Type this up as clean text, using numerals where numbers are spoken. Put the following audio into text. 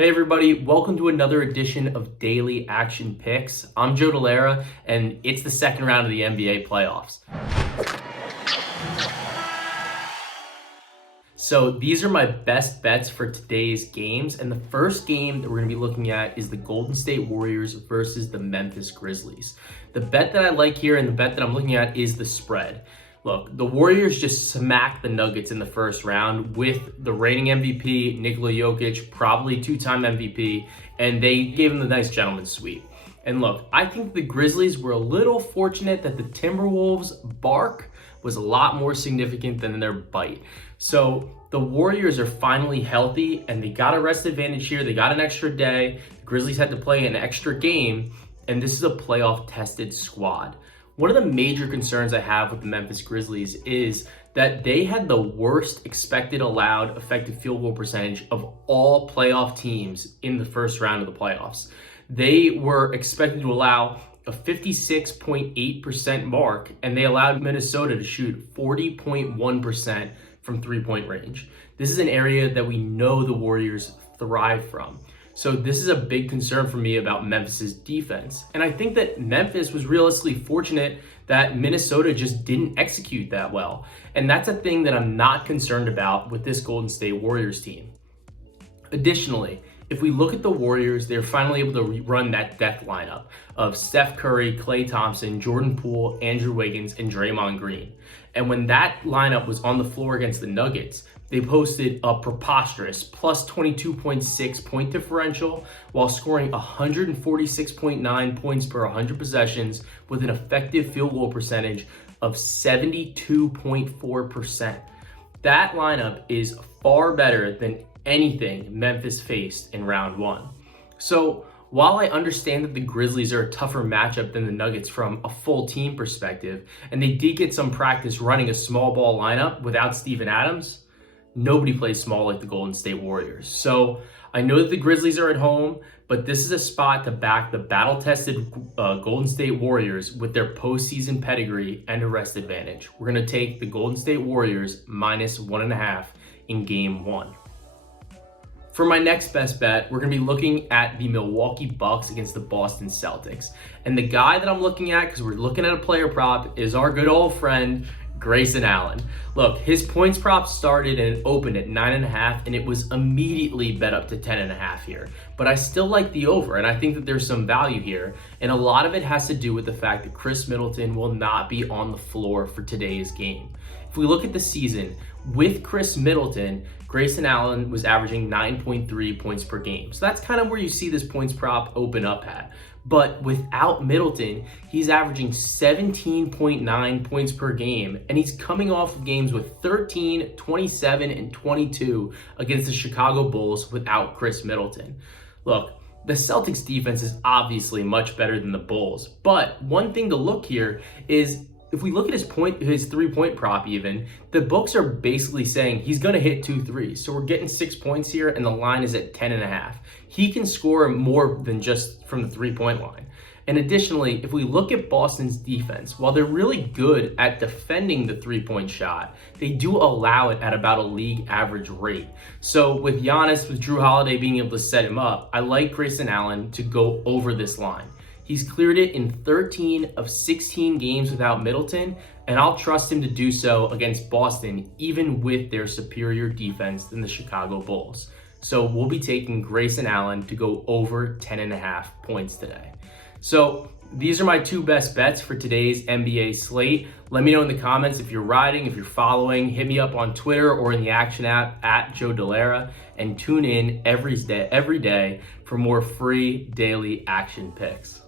Hey everybody, welcome to another edition of Daily Action Picks. I'm Joe Delera, and it's the second round of the NBA playoffs. So these are my best bets for today's games, and the first game that we're going to be looking at is the Golden State Warriors versus the Memphis Grizzlies. The bet that I like here and the bet that I'm looking at is the spread. Look, the Warriors just smacked the Nuggets in the first round with the reigning MVP, Nikola Jokic, probably two-time MVP, and they gave him the nice gentleman's sweep. And look, I think the Grizzlies were a little fortunate that the Timberwolves' bark was a lot more significant than their bite. So the Warriors are finally healthy, and they got a rest advantage here. They got an extra day. The Grizzlies had to play an extra game, and this is a playoff-tested squad. One of the major concerns I have with the Memphis Grizzlies is that they had the worst expected allowed effective field goal percentage of all playoff teams in the first round of the playoffs. They were expected to allow a 56.8% mark, and they allowed Minnesota to shoot 40.1% from three-point range. This is an area that we know the Warriors thrive from. So this is a big concern for me about Memphis's defense. And I think that Memphis was realistically fortunate that Minnesota just didn't execute that well. And that's a thing that I'm not concerned about with this Golden State Warriors team. Additionally, if we look at the Warriors, they're finally able to run that death lineup of Steph Curry, Klay Thompson, Jordan Poole, Andrew Wiggins, and Draymond Green. And when that lineup was on the floor against the Nuggets, they posted a preposterous plus 22.6 point differential while scoring 146.9 points per 100 possessions with an effective field goal percentage of 72.4%. That lineup is far better than anything Memphis faced in round one. So while I understand that the Grizzlies are a tougher matchup than the Nuggets from a full team perspective, and they did get some practice running a small ball lineup without Steven Adams, nobody plays small like the Golden State Warriors. So I know that the Grizzlies are at home, but this is a spot to back the battle-tested Golden State Warriors with their postseason pedigree and a rest advantage. We're going to take the Golden State Warriors minus 1.5 in game one. For my next best bet, we're going to be looking at the Milwaukee Bucks against the Boston Celtics. And the guy that I'm looking at, because we're looking at a player prop, is our good old friend, Grayson Allen. Look, his points prop started and opened at 9.5, and it was immediately bet up to 10.5 here. But I still like the over, and I think that there's some value here. And a lot of it has to do with the fact that Chris Middleton will not be on the floor for today's game. If we look at the season, with Chris Middleton, Grayson Allen was averaging 9.3 points per game. So that's kind of where you see this points prop open up at. But without Middleton, he's averaging 17.9 points per game, and he's coming off of games with 13, 27, and 22 against the Chicago Bulls without Chris Middleton. Look, the Celtics defense is obviously much better than the Bulls, but one thing to look here is if we look at his 3-point prop even, the books are basically saying he's going to hit 2 threes. So we're getting 6 points here, and the line is at 10.5. He can score more than just from the 3-point line. And additionally, if we look at Boston's defense, while they're really good at defending the 3-point shot, they do allow it at about a league average rate. So with Giannis, with Drew Holiday being able to set him up, I like Grayson Allen to go over this line. He's cleared it in 13 of 16 games without Middleton, and I'll trust him to do so against Boston, even with their superior defense than the Chicago Bulls. So we'll be taking Grayson Allen to go over 10.5 points today. So these are my two best bets for today's NBA slate. Let me know in the comments if you're riding, if you're following. Hit me up on Twitter or in the Action app at Joe Delera, and tune in every day for more free daily action picks.